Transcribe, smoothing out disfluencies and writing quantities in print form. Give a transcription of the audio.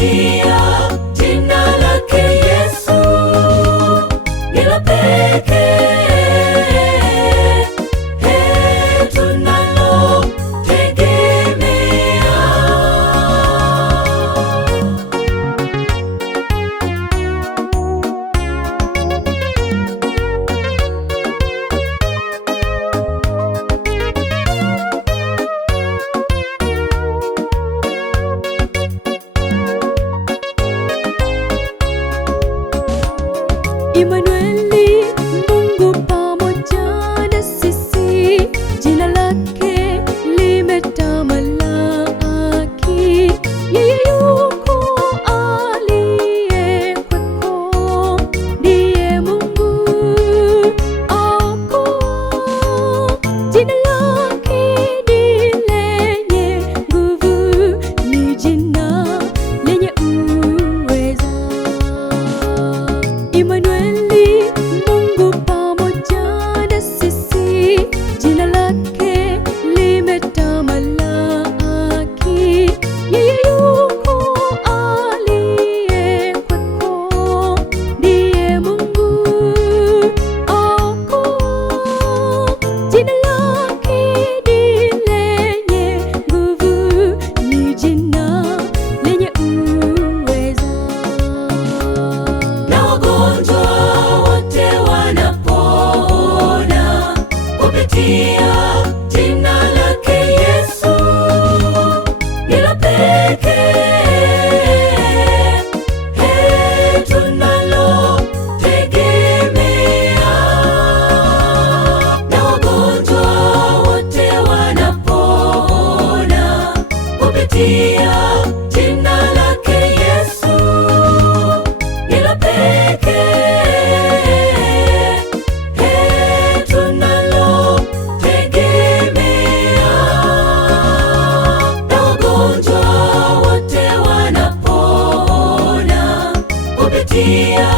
kupitia jina lake Yesu ni la pekee. Emanueli, Mungu pamoja na sisi, jina lake limetamalaki. Yeye yuko aliyekuweko, ndiye Mungu aokoa. Jina lake ni lenye nguvu, ni jina lenye uweza. Emanueli, Mungu pamoja na sisi, jina lake limetamalaki. Yeye yuko aliyekuweko, ndiye Mungu aokoa. Jina lake ni lenye nguvu, ni jina lenye uweza. Na wagonjwa wote wanapona kupitia jina lake Yesu ni la pekee, tunalotegemea. Na wagonjwa wote wanapona kupitia jina lake Yesu ni la pekee, tunalotegemea. Na wagonjwa wote wanapona kupitia